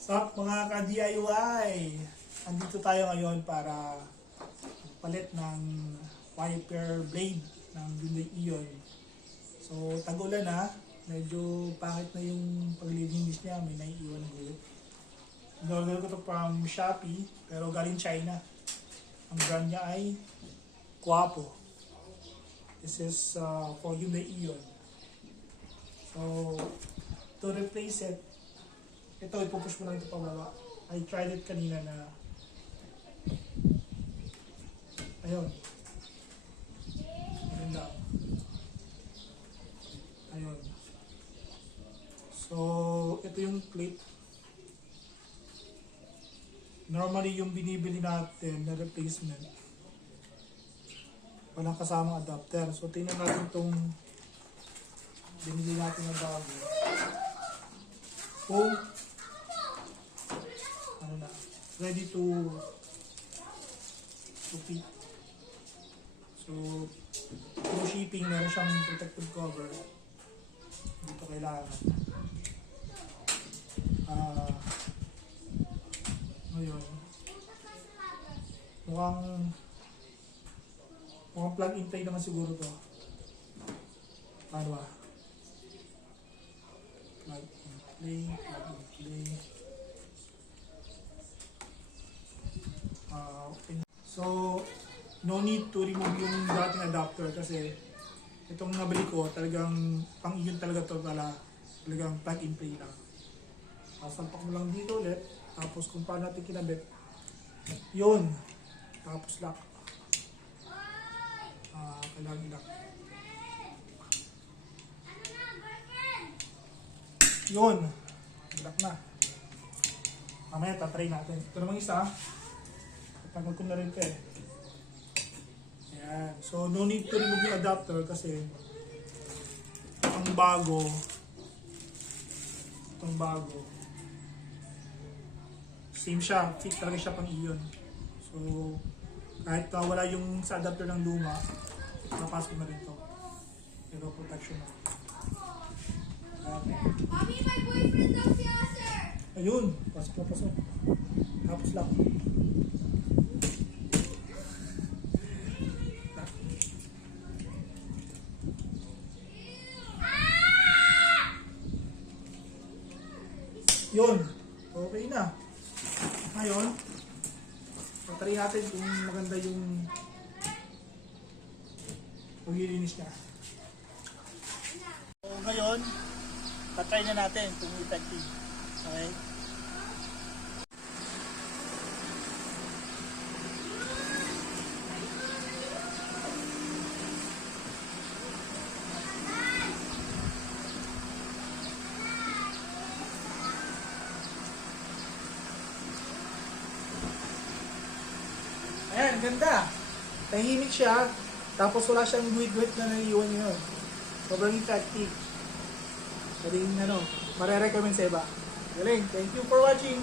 Sup mga ka-DIY! Andito tayo ngayon para palit ng wiper blade ng Hyundai Ion. So tag-ulan na, medyo pangit na yung paglilinis niya, may naiiwan na gulot. In-order ko to from Shopee, pero galing China. Ang brand niya ay Guapo. This is for Hyundai Ion. So to replace it, ito, ipupush mo lang ito pababa. I tried it kanina na ayun. Ayun lang. Ayun. So, ito yung plate. Normally, yung binibili natin na replacement, walang kasamang adapter. So, tingnan natin itong binili natin na bago. Kung ano na, ready to fit. So, through shipping, meron siyang protective cover. Dito kailangan. Ngayon, mukhang plug-in play naman siguro to. Paano ba? Plug-in play. Okay. So, no need to remove yung dating adapter kasi itong nabili ko talagang pang iyon talaga to talagang plug and play lang. Sasampak mo lang dito ulit, tapos kung paano natin kinabit, yun, tapos lock. Kailangan lock. Yun, lock na. Mamaya tatry natin. Ito namang isa. Tagal ko na rin ito eh. Ayan. So, no need to remove yung adapter kasi ang bago, itong bago, same siya. Fit talaga siya pang iyon. So, kahit wala yung sa adapter ng luma, napasok na rin ito. Pero protection na. Mommy, my boyfriend loves the answer! Ayun. Pasok na pasok. Tapos lang. Yun, okay na. Ngayon, patry natin kung maganda yung paglilinis niya. So ngayon, patry na natin kung effective. Okay? Ayan, ganda. Tahimik siya. Tapos wala siyang guhit-guhit na naiiwan yun. Sobrang effective. Pwedeng, mare-recommend sa iba. Galing. Thank you for watching.